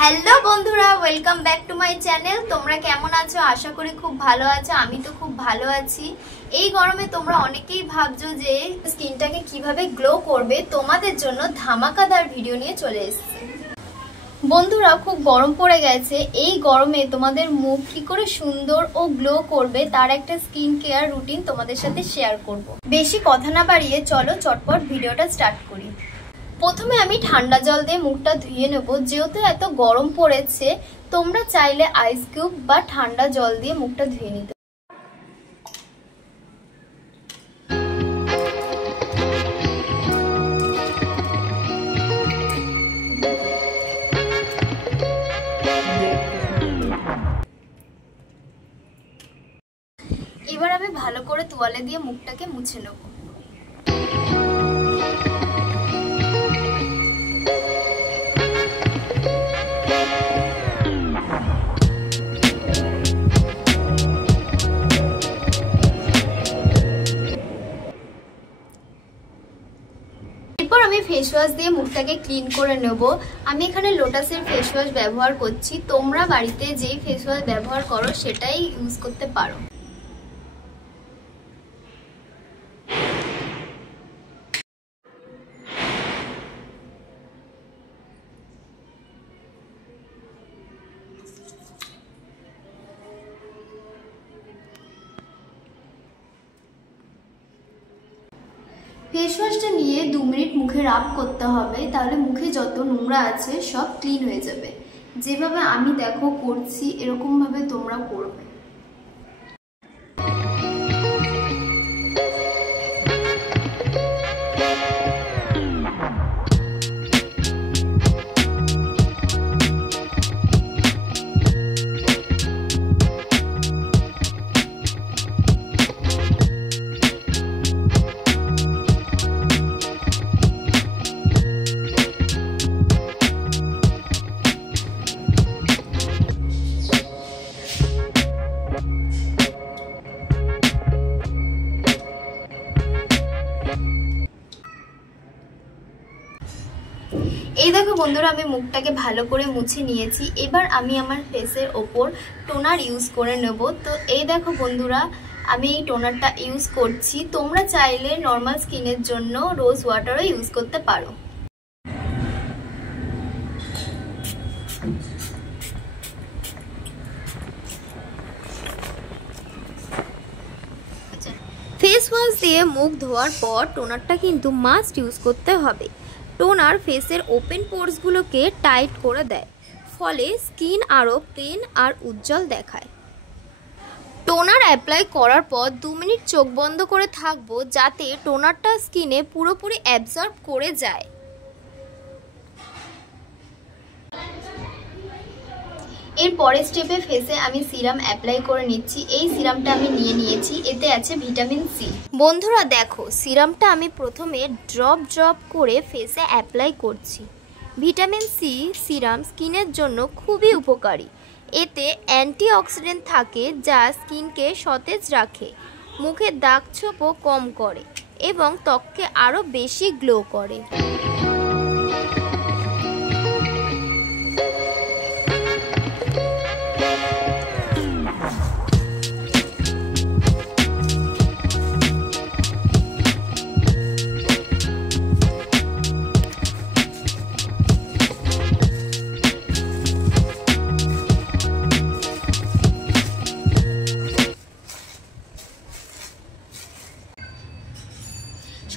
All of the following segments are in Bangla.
হ্যালো বন্ধুরা, welcome back to my channel. তোমরা কেমন আছো? আশা করি খুব ভালো আছো। আমি তো খুব ভালো আছি। এই গরমে তোমরা অনেকেই ভাবছো যে স্কিনটাকে কিভাবে গ্লো করবে। তোমাদের জন্য ধামাকাদার ভিডিও নিয়ে চলে এসেছি। বন্ধুরা, খুব গরম পড়ে গেছে। এই গরমে তোমাদের মুখ কি করে সুন্দর ও গ্লো করবে তার একটা স্কিন কেয়ার রুটিন তোমাদের সাথে শেয়ার করব। বেশি কথা না বাড়িয়ে চলো চটপট ভিডিওটা স্টার্ট করি। প্রথমে আমি ঠান্ডা জল দিয়ে মুখটা ধুয়ে নেব। যেহেতু এত গরম পড়েছে, তোমরা চাইলে আইস কিউব বা ঠান্ডা জল দিয়ে মুখটা ধুয়ে নিতে। এবার আমি ভালো করে তোয়ালে দিয়ে মুখটাকে মুছে নেব। এরপর আমি ফেস ওয়াশ দিয়ে মুখটাকে ক্লিন করে নেব। আমি এখানে লোটাসের ফেস ওয়াশ ব্যবহার করছি। তোমরা বাড়িতে যেই ফেস ওয়াশ ব্যবহার করো সেটাই ইউজ করতে পারো। ফেস ওয়াশটা নিয়ে 2 মিনিট মুখে রাব করতে হবে, তাহলে মুখে যত নোংরা আছে সব ক্লিন হয়ে যাবে। যেভাবে আমি দেখো করছি এরকমভাবে তোমরা করবে। এই দেখো বন্ধুরা, আমি মুখটাকে ভালো করে মুছে নিয়েছি। এবার আমি আমার ফেসের ওপর টোনার ইউজ করে নেব। তো এই দেখো বন্ধুরা, আমি এই টোনারটা ইউজ করছি। তোমরা চাইলে নর্মাল স্কিনের জন্য রোজ ওয়াটারও ইউজ করতে পারো। ফেস ওয়াশ দিয়ে মুখ ধোয়ার পর টোনারটা কিন্তু মাস্ট ইউজ করতে হবে। টোনার ফেসের ওপেন পোরসগুলোকে টাইট করে দেয়, ফলে স্কিন আরও প্লেন আর উজ্জ্বল দেখায়। টোনার অ্যাপ্লাই করার পর 2 মিনিট চোখ বন্ধ করে থাকবো, যাতে টোনারটা স্কিনে পুরোপুরি অ্যাবজর্ব করে যায়। এর পরের স্টেপে ফেসে আমি সিরাম অ্যাপ্লাই করে নিচ্ছি। এই সিরামটা আমি নিয়েছি, এতে আছে ভিটামিন সি। বন্ধুরা দেখো, সিরামটা আমি প্রথমে ড্রপ করে ফেসে অ্যাপ্লাই করছি। ভিটামিন সি সিরাম স্কিনের জন্য খুবই উপকারী। এতে অ্যান্টিঅক্সিডেন্ট থাকে, যা স্কিনকে সতেজ রাখে, মুখের দাগ ছোপও কম করে এবং ত্বককে আরও বেশি গ্লো করে।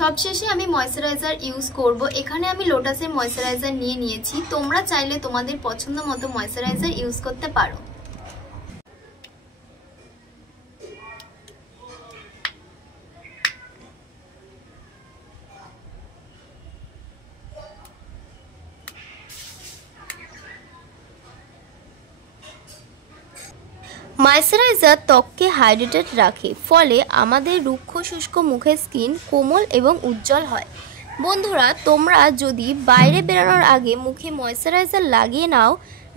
সবশেষে আমি ময়শ্চারাইজার ইউজ করব। এখানে আমি লোটাসের ময়শ্চারাইজার নিয়েছি। তোমরা চাইলে তোমাদের পছন্দ মতো ময়শ্চারাইজার ইউজ করতে পারো। ময়শ্চারাইজার ত্বককে হাইড্রেটেড রাখে, ফলে আমাদের রুক্ষ শুষ্ক মুখের স্কিন কোমল এবং উজ্জ্বল হয়। বন্ধুরা, তোমরা যদি বাইরে বেরোনোর আগে মুখে ময়শ্চারাইজার লাগিয়ে নাও,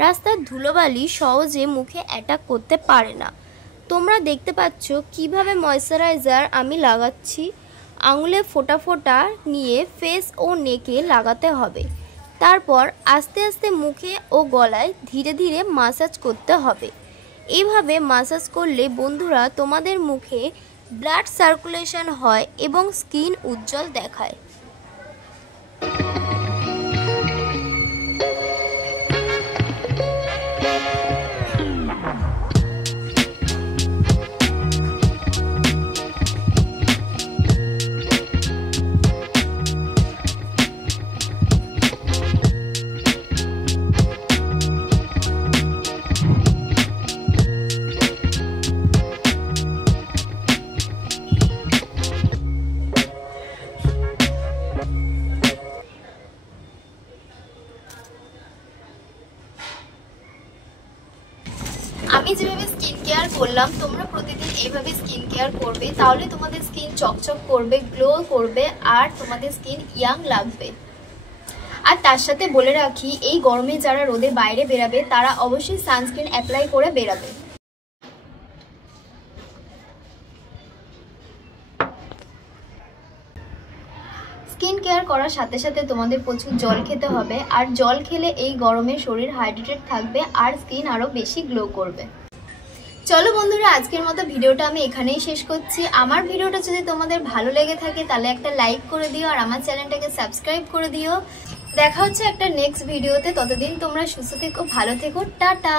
রাস্তার ধুলোবালি সহজে মুখে অ্যাটাক করতে পারে না। তোমরা দেখতে পাচ্ছ কিভাবে ময়শ্চারাইজার আমি লাগাচ্ছি। আঙুলে ফোঁটা ফোঁটা নিয়ে ফেস ও নেকে লাগাতে হবে। তারপর আস্তে আস্তে মুখে ও গলায় ধীরে ধীরে মাসাজ করতে হবে। এইভাবে মাসাজ করলে বন্ধুরা তোমাদের মুখে ব্লাড সার্কুলেশন হয় এবং স্কিন উজ্জ্বল দেখায়। আমি যেভাবে স্কিন কেয়ার করলাম তোমরা প্রতিদিন এইভাবে স্কিন কেয়ার করবে, তাহলে তোমাদের স্কিন চকচক করবে, গ্লো করবে আর তোমাদের স্কিন ইয়াং লাগবে। আর তার সাথে বলে রাখি, এই গরমে যারা রোদে বাইরে বেরাবে তারা অবশ্যই সানস্ক্রিন অ্যাপ্লাই করে বেরাবে। স্কিন কেয়ার করার সাথে সাথে তোমাদের প্রচুর জল খেতে হবে, আর জল খেলে এই গরমে শরীর হাইড্রেটেড থাকবে আর স্কিন আরো বেশি গ্লো করবে। চলো বন্ধুরা, আজকের মতো ভিডিওটা আমি এখানেই শেষ করছি। আমার ভিডিওটা যদি তোমাদের ভালো লেগে থাকে তাহলে একটা লাইক করে দিও আর আমার চ্যানেলটাকে সাবস্ক্রাইব করে দিও। দেখা হচ্ছে একটা নেক্সট ভিডিওতে, ততদিন তোমরা সুস্থ থেকো, ভালো থেকো, টাটা।